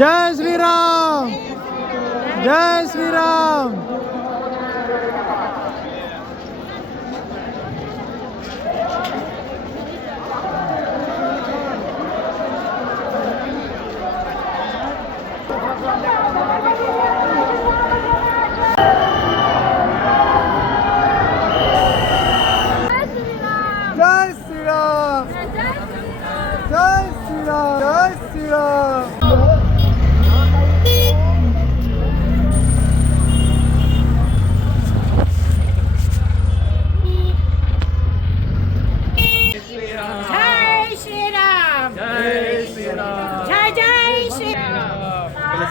ಜೈ ಶ್ರೀರಾಮ್ ಜೈ ಶ್ರೀರಾಮ್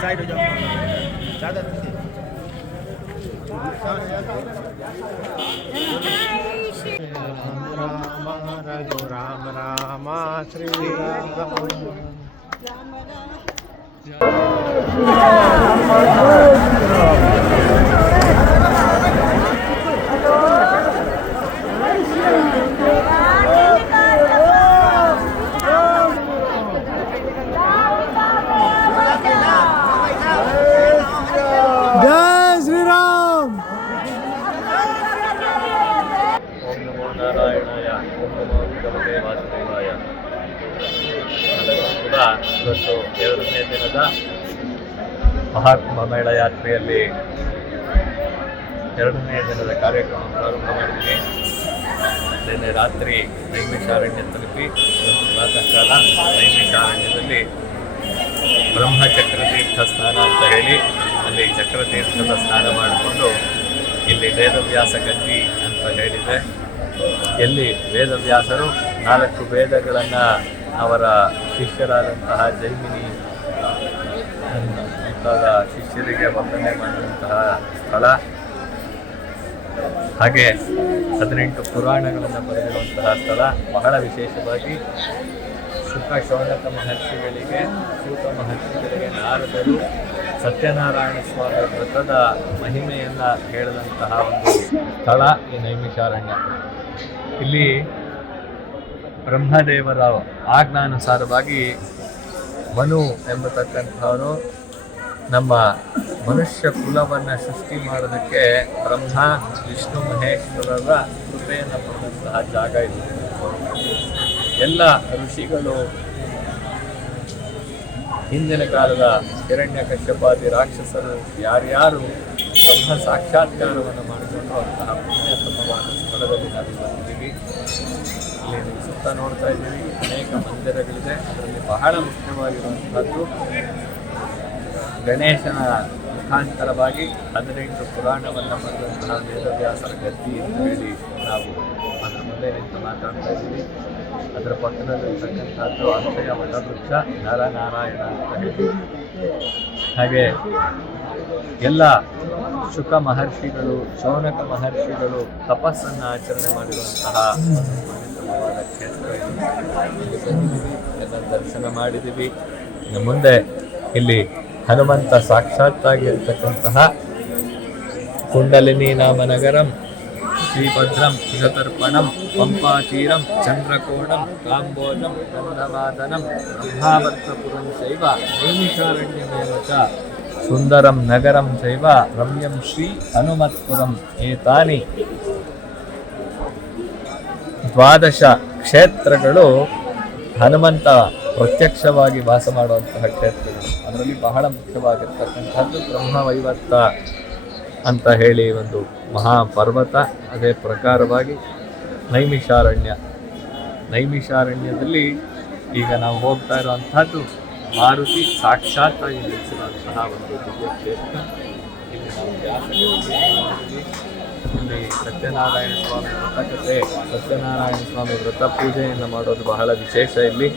साइड हो जाओ ज़्यादा राम रघु राम राम श्री राम ಎರಡನೇ ದಿನದ ಮಹಾತ್ಮ ಮೇಳ ಯಾತ್ರೆಯಲ್ಲಿ ಎರಡನೇ ದಿನದ ಕಾರ್ಯಕ್ರಮ ಪ್ರಾರಂಭ ಮಾಡಿದ್ದೀನಿ. ನಿನ್ನೆ ರಾತ್ರಿ ನೈಮಿಷಾರಣ್ಯ ತಲುಪಿ ಪ್ರಾತಃ ಕಾಲ ನೈಮಿಷಾರಣ್ಯದಲ್ಲಿ ಬ್ರಹ್ಮಚಕ್ರತೀರ್ಥ ಸ್ನಾನ ಅಂತ ಹೇಳಿ ಅಲ್ಲಿ ಚಕ್ರತೀರ್ಥದ ಸ್ನಾನ ಮಾಡಿಕೊಂಡು ಇಲ್ಲಿ ವೇದವ್ಯಾಸ ಗದ್ದಿ ಅಂತ ಹೇಳಿದೆ. ಎಲ್ಲಿ ವೇದವ್ಯಾಸರು ನಾಲ್ಕು ವೇದಗಳನ್ನು ಅವರ ಶಿಷ್ಯರಾದಂತಹ ಜೈಮಿನಿ ಮುಂತಾದ ಶಿಷ್ಯರಿಗೆ ವಂದನೆ ಮಾಡಿದಂತಹ ಸ್ಥಳ. ಹಾಗೆ ಹದಿನೆಂಟು ಪುರಾಣಗಳನ್ನು ಬರೆದಿರುವಂತಹ ಸ್ಥಳ. ಬಹಳ ವಿಶೇಷವಾಗಿ ಶುಕ ಶೌನಕ ಮಹರ್ಷಿಗಳಿಗೆ, ಶೂಕ ಮಹರ್ಷಿಗಳಿಗೆ ನಾರದರು ಸತ್ಯನಾರಾಯಣ ಸ್ವಾಮಿ ವೃತ್ತದ ಮಹಿಮೆಯನ್ನು ಹೇಳಿದಂತಹ ಒಂದು ಸ್ಥಳ ಈ ನೈಮಿಷಾರಣ್ಯ. ಇಲ್ಲಿ ಬ್ರಹ್ಮದೇವರ ಆಜ್ಞಾನುಸಾರವಾಗಿ ಮನು ಎಂಬತಕ್ಕಂಥವನು ನಮ್ಮ ಮನುಷ್ಯ ಕುಲವನ್ನು ಸೃಷ್ಟಿ ಮಾಡೋದಕ್ಕೆ ಬ್ರಹ್ಮ, ವಿಷ್ಣು, ಮಹೇಶ್ವರರ ಕೃಪೆಯನ್ನು ಪಡೆದಂತಹ ಜಾಗ ಇದೆ. ಎಲ್ಲ ಋಷಿಗಳು ಹಿಂದಿನ ಕಾಲದ ಹಿರಣ್ಯ ಕಶ್ಯಪಾದಿ ರಾಕ್ಷಸರು ಯಾರ್ಯಾರು ಬ್ರಹ್ಮ ಸಾಕ್ಷಾತ್ಕಾರವನ್ನು ಮಾಡಿಕೊಂಡು ಅಂತಹ ಪುಣ್ಯತಮವಾದ ಸ್ಥಳದಲ್ಲಿ ನಾವು ಬಂದಿದ್ದೀವಿ ಇಲ್ಲಿ ಸುತ್ತ ನೋಡ್ತಾ ಇದ್ದೀವಿ ಅನೇಕ ಮಂದಿರಗಳಿದೆ. ಅದರಲ್ಲಿ ಬಹಳ ಮುಖ್ಯವಾಗಿರುವಂಥದ್ದು ಗಣೇಶನ ಮುಖಾಂತರವಾಗಿ ಹದಿನೆಂಟು ಪುರಾಣವನ್ನು ಬರೆದಂತಹ ವೇದವ್ಯಾಸರ ಗದ್ದಿ ಅಂತ ಹೇಳಿ ನಾವು ಅದರ ಮುಂದೆ ನಿಂತು ಮಾತಾಡ್ತಾ ಇದ್ದೀವಿ. ಅದರ ಪಕ್ಕದಲ್ಲಿರ್ತಕ್ಕಂಥದ್ದು ಅಕ್ಷಯ ವಟವೃಕ್ಷ, ನರನಾರಾಯಣ ಅಂತ ಹೇಳಿ. ಹಾಗೆ ಎಲ್ಲ ಶುಕ ಮಹರ್ಷಿಗಳು, ಶೌನಕ ಮಹರ್ಷಿಗಳು ತಪಸ್ಸನ್ನು ಆಚರಣೆ ಮಾಡಿರುವಂತಹ ಪವಿತ್ರವಾದ ಕ್ಷೇತ್ರ. ಎಲ್ಲ ದರ್ಶನ ಮಾಡಿದ್ದೀವಿ ಇನ್ನು ಮುಂದೆ ಇಲ್ಲಿ ಹನುಮಂತ ಸಾಕ್ಷಾತ್ತಾಗಿರ್ತಕ್ಕಂತಹ ಕುಂಡಲಿನಿ ನಾಮನಗರಂ, ಶ್ರೀಭದ್ರಂ, ಶತರ್ಪಣಂ, ಪಂಪಾತೀರಂ, ಚಂದ್ರಕೋಣಂ, ಕಾಂಬೋಜಂ ಗಂಧವಾದನಂ ಬ್ರಹ್ಮಾವರ್ತಪುರಂ ಶೈವ, ನೈಮಿಷಾರಣ್ಯಮೇವ ಚ ಸುಂದರಂ ನಗರಂ ಚೈವ ರಮ್ಯಂ ಶ್ರೀ ಹನುಮತ್ಪುರಂ ಏತಾನಿ ದ್ವಾದಶ ಕ್ಷೇತ್ರಗಳು ಹನುಮಂತ ಪ್ರತ್ಯಕ್ಷವಾಗಿ ವಾಸ ಮಾಡುವಂತಹ ಕ್ಷೇತ್ರಗಳು. ಅದರಲ್ಲಿ ಬಹಳ ಮುಖ್ಯವಾಗಿರ್ತಕ್ಕಂಥದ್ದು ಬ್ರಹ್ಮವೈವತ್ತ ಅಂತ ಹೇಳಿ ಒಂದು ಮಹಾಪರ್ವತ. ಅದೇ ಪ್ರಕಾರವಾಗಿ ನೈಮಿಷಾರಣ್ಯ. ನೈಮಿಷಾರಣ್ಯದಲ್ಲಿ ಈಗ ನಾವು ಹೋಗ್ತಾ ಇರುವಂತಹದ್ದು ಮಾರುತಿ ಸಾಕ್ಷಾತ್ತಾಗಿ ನಿಲ್ಲಿಸಿರುವಂತಹ ಒಂದು ದಿವ್ಯ ಕ್ಷೇತ್ರ ಇಲ್ಲಿ ನಾವು. ಇಲ್ಲಿ ಸತ್ಯನಾರಾಯಣ ಸ್ವಾಮಿ ವ್ರತಕತೆ ಸತ್ಯನಾರಾಯಣ ಸ್ವಾಮಿ ವ್ರತ ಪೂಜೆಯನ್ನು ಮಾಡೋದು ಬಹಳ ವಿಶೇಷ ಇಲ್ಲಿ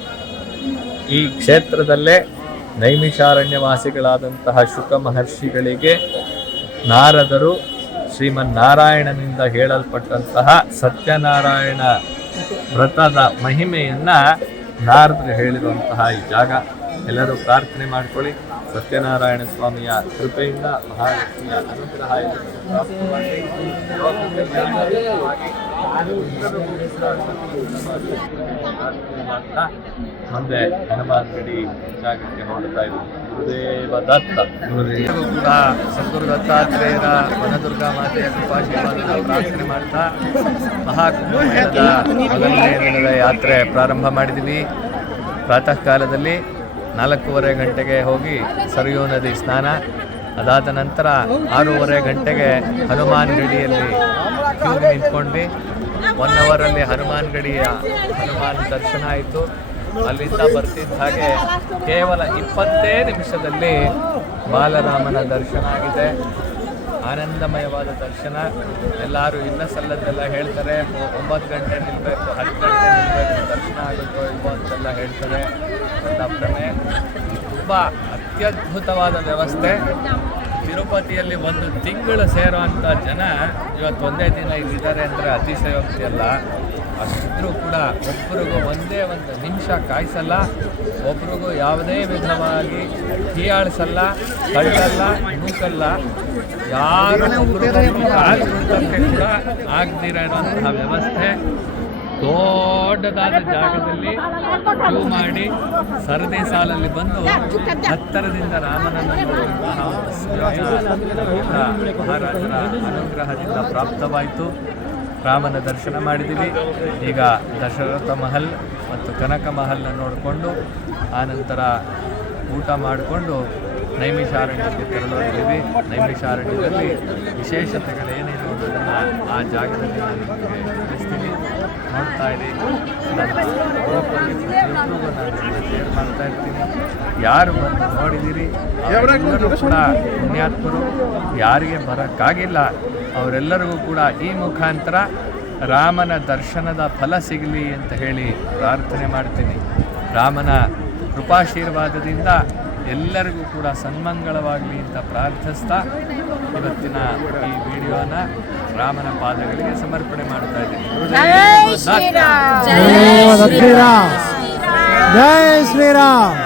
ಈ ಕ್ಷೇತ್ರದಲ್ಲೇ ನೈಮಿಷಾರಣ್ಯವಾಸಿಗಳಾದಂತಹ ಶುಕ ಮಹರ್ಷಿಗಳಿಗೆ ನಾರದರು ಶ್ರೀಮನ್ನಾರಾಯಣನಿಂದ ಹೇಳಲ್ಪಟ್ಟಂತಹ ಸತ್ಯನಾರಾಯಣ ವ್ರತದ ಮಹಿಮೆಯನ್ನು ನಾರದರು ಹೇಳಿರುವಂತಹ ಈ ಜಾಗ ಎಲ್ಲರೂ ಪ್ರಾರ್ಥನೆ ಮಾಡ್ಕೊಳ್ಳಿ. ಸತ್ಯನಾರಾಯಣ ಸ್ವಾಮಿಯ ಕೃಪೆಯಿಂದ ಮಹಾಲಕ್ಷ್ಮಿಯ ಅನುಗ್ರಹ ಮುಂದೆ ಹನುಮಾನ್ ಗಡಿ ಜಾಗಕ್ಕೆ ನೋಡ್ತಾ ಇದ್ದೀವಿ ಗುರುದೇವ ದತ್ತ. ಗುರುದೇವರು ಕೂಡ ಸದ್ಗುರು ದತ್ತಾತ್ರೇಯರ ವನದುರ್ಗಾ ಮಾತೆಯ ಕೃಪಾಶೀರ್ವಾದ ಪ್ರಾರ್ಥನೆ ಮಾಡ್ತಾ ಮಹಾಕುಂಭ ಮೊದಲನೇ ಯಾತ್ರೆ ಪ್ರಾರಂಭ ಮಾಡಿದ್ದೀವಿ. ಪ್ರಾತಃ ಕಾಲದಲ್ಲಿ ನಾಲ್ಕೂವರೆ ಗಂಟೆಗೆ ಹೋಗಿ ಸರಿಯೂ ನದಿ ಸ್ನಾನ. ಅದಾದ ನಂತರ ಆರೂವರೆ ಗಂಟೆಗೆ ಹನುಮಾನ್ ಗಡಿಯಲ್ಲಿ ಕ್ಯೂಗೆ ನಿಂತ್ಕೊಂಡ್ವಿ. ಒನ್ ಅವರಲ್ಲಿ ಹನುಮಾನ್ ಗಡಿಯ ಹನುಮಾನ್ ದರ್ಶನ ಆಯಿತು. ಅಲ್ಲಿಂದ ಬರ್ತಿದ್ದ ಹಾಗೆ ಕೇವಲ ಇಪ್ಪತ್ತೇ ನಿಮಿಷದಲ್ಲಿ ಬಾಲರಾಮನ ದರ್ಶನ ಆಗಿದೆ. ಆನಂದಮಯವಾದ ದರ್ಶನ. ಎಲ್ಲರೂ ಇನ್ನ ಸಲ್ಲದ್ದೆಲ್ಲ ಹೇಳ್ತಾರೆ ಒಂಬತ್ತು ಗಂಟೆ ನಿಲ್ಬೇಕು, ಹತ್ತು ಗಂಟೆ ನಿಲ್ಬೇಕು, ದರ್ಶನ ಆಗುತ್ತೋ ಇಲ್ವೋ ಅಂತೆಲ್ಲ ಹೇಳ್ತಾರೆ ಭ್ರಮೆ ತುಂಬ ಅತ್ಯದ್ಭುತವಾದ ವ್ಯವಸ್ಥೆ. ತಿರುಪತಿಯಲ್ಲಿ ಒಂದು ತಿಂಗಳು ಸೇರೋವಂಥ ಜನ ಇವತ್ತು ಒಂದೇ ದಿನ ಇಲ್ಲಿದ್ದಾರೆ ಅಂದರೆ ಅತಿಶಯೋಕ್ತಿ ಅಲ್ಲ. ಅಷ್ಟಿದ್ರೂ ಕೂಡ ಒಬ್ಬರಿಗೂ ಒಂದೇ ಒಂದು ನಿಮಿಷ ಕಾಯಿಸಲ್ಲ, ಒಬ್ರಿಗೂ ಯಾವುದೇ ವಿಧವಾಗಿ ಹೀಯಾಳಿಸಲ್ಲ ಕಳ್ಳಲ್ಲ ನೂಕಲ್ಲ. ಯಾರು ಕೂಡ ಆಗದಿರೋ ಇರುವಂತಹ ವ್ಯವಸ್ಥೆ. ದೊಡ್ಡದಾದ ಜಾಗದಲ್ಲಿ ಕ್ಯೂ ಮಾಡಿ ಸರದಿ ಸಾಲಲ್ಲಿ ಬಂದು ಹತ್ತರದಿಂದ ರಾಮನನ್ನು ಮಹಾರಾಜರ ಅನುಗ್ರಹದಿಂದ ಪ್ರಾಪ್ತವಾಯಿತು. ರಾಮನ ದರ್ಶನ ಮಾಡಿದ್ದೀವಿ. ಈಗ ದಶರಥ ಮಹಲ್ ಮತ್ತು ಕನಕ ಮಹಲ್ನ ನೋಡಿಕೊಂಡು ಆನಂತರ ಊಟ ಮಾಡಿಕೊಂಡು ನೈಮಿಷಾರಣ್ಯಕ್ಕೆ ತೆರಳಿದ್ದೀವಿ ನೈಮಿಷಾರಣ್ಯದಲ್ಲಿ ವಿಶೇಷತೆಗಳೇನೇನು ಅನ್ನೋದನ್ನು ಆ ಜಾಗದಲ್ಲಿ ನಾನು ನಿಮಗೆ ನೋಡ್ತಾ ಇರಿ ಮಾಡ್ತಾ ಇರ್ತೀನಿ ಯಾರು ಬಂದು ನೋಡಿದ್ದೀರಿ ಕೂಡ ಪುಣ್ಯಾತ್ಮರು. ಯಾರಿಗೆ ಬರೋಕ್ಕಾಗಿಲ್ಲ, ಅವರೆಲ್ಲರಿಗೂ ಕೂಡ ಈ ಮುಖಾಂತರ ರಾಮನ ದರ್ಶನದ ಫಲ ಸಿಗಲಿ ಅಂತ ಹೇಳಿ ಪ್ರಾರ್ಥನೆ ಮಾಡ್ತೀನಿ. ರಾಮನ ಕೃಪಾಶೀರ್ವಾದದಿಂದ ಎಲ್ಲರಿಗೂ ಕೂಡ ಸನ್ಮಂಗಳವಾಗಲಿ ಅಂತ ಪ್ರಾರ್ಥಿಸ್ತಾ ಇವತ್ತಿನ ಈ ವಿಡಿಯೋನ ರಾಮನ ಪಾದಗಳಿಗೆ ಸಮರ್ಪಣೆ ಮಾಡ್ತಾ ಇದ್ದೀನಿ. ಜೈ ಶ್ರೀರಾಮ್. ಜೈ ಶ್ರೀರಾಮ್.